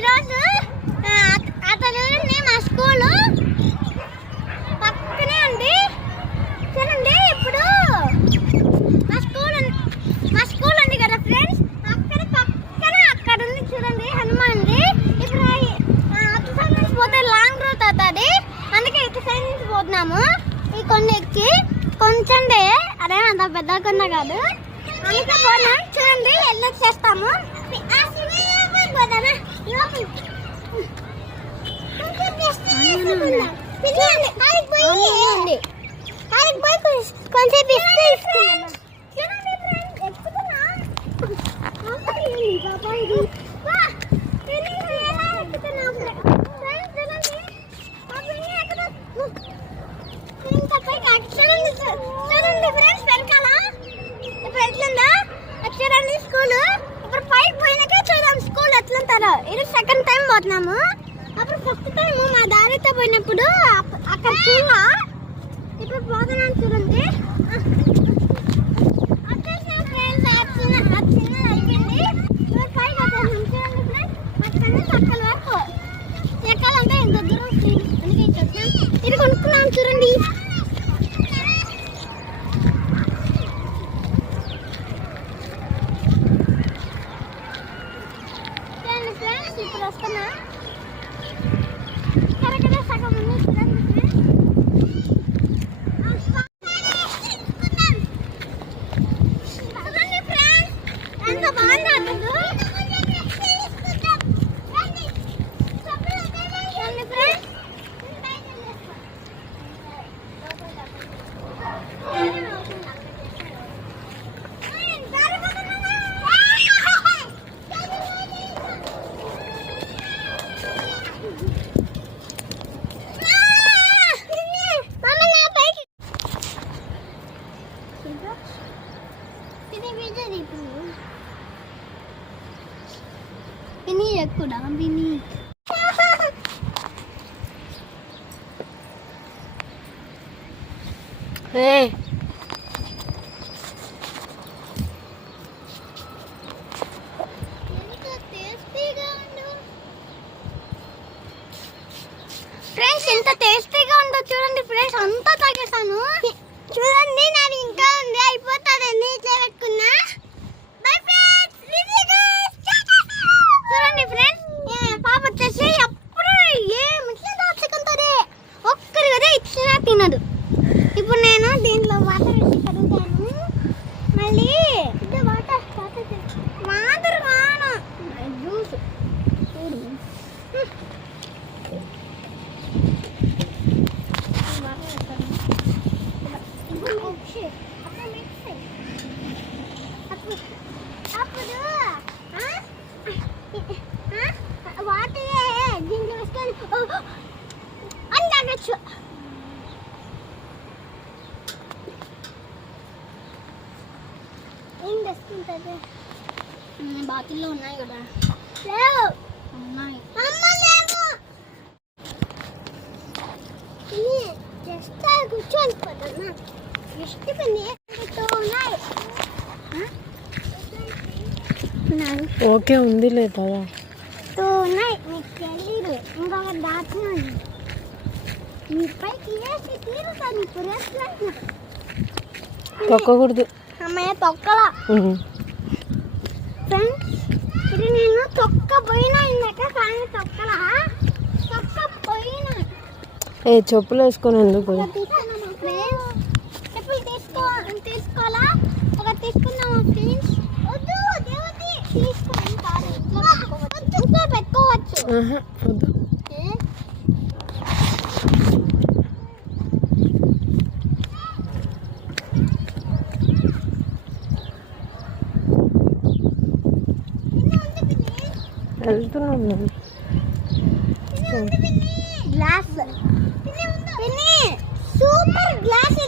ఈరోజు అతను మా స్కూలు పక్కనే ఉంది చూడండి. ఇప్పుడు మా స్కూల్ ఉంది కదా ఫ్రెండ్స్, అక్కడ ఉంది చూడండి హనుమాన్ది. ఇప్పుడు అటు సైడ్ నుంచి పోతే లాంగ్ రూట్ అవుతుంది, అందుకే ఇటు సైడ్ నుంచి పోతున్నాము. ఈ కొండ ఎక్కి కొంచెం అదే అంత పెద్ద కొండ కాదు, అందుకే పోతున్నాం. చూడండి వెళ్ళొచ్చేస్తాము. చూడండి స్కూల్ ఇప్పుడు పైకి పోయినాక చూద్దాం స్కూల్ ఎట్లుంటారో. ఇది సెకండ్ టైం పోతున్నాము. అప్పుడు ఫస్ట్ టైం మా దారితో పోయినప్పుడు అక్కడ చూడ, ఇప్పుడు పోతున్నాను చూడండి. అక్కడ వరకు ఎక్కాలంటే ఇంత దూరం ఇది కొనుక్కున్నాను చూడండి. ఇప్పుడు వస్తున్నా కరెక్ట్గా సగం ఉంది చూడండి. ఎంత బాగుంది అసలు. Ini aku dalam ini. Hey. Friends ఎంత టేస్టీగా ఉందో చూడండి ఫ్రెండ్స్, అంతా తాగేసాను. చూడండి నాది ఇంకా ఉంది, అయిపోతుంది. నీట్లే పెట్టుకున్నా. చూడండి ఫ్రెండ్స్, పాప వచ్చేసి అప్పుడు ఏమిట్లా దాచుకుంటుంది, ఒక్కరి కదా ఇచ్చినా తినదు. ఇప్పుడు నేను దీంట్లో వాటర్ వేసి కడుగుతాను. మళ్ళీ వాటర్ కాను జ్యూస్ అప్పుడు వాటర్ దీంట్లో వేసుకొని అని తాగచ్చు. ఏం తెచ్చుకుంటుంది? బాటిల్లో ఉన్నాయి కదా. లేవు, ఉన్నాయి. జస్ట్ కూర్చొని పోతామా? జస్ట్ ఉన్నాయి. ఓకే ఉందిలే బావా. ఉన్నాయి, మీకు తెలీదు. ఇంకొక దాచిన మీ పైకి వేసి తీరుతాను. ఇప్పుడు తొక్కకూడదు అమ్మాయి, తొక్కలా. ఫ్రెండ్స్ ఇది నేను తొక్కపోయినా ఇందాక, కానీ తొక్కలా తొక్కపోయినా. ఏ చెప్పులు వేసుకొని ఎందుకు? చెప్పులు తీసుకోవాలా? ఒక తీసుకున్నామా ఫ్రెండ్స్? వద్దు దేవతి, తీసుకోండి. ఇంట్లో పెట్టుకోవచ్చు. వద్దు. వెళ్తున్నాను. Glass super glass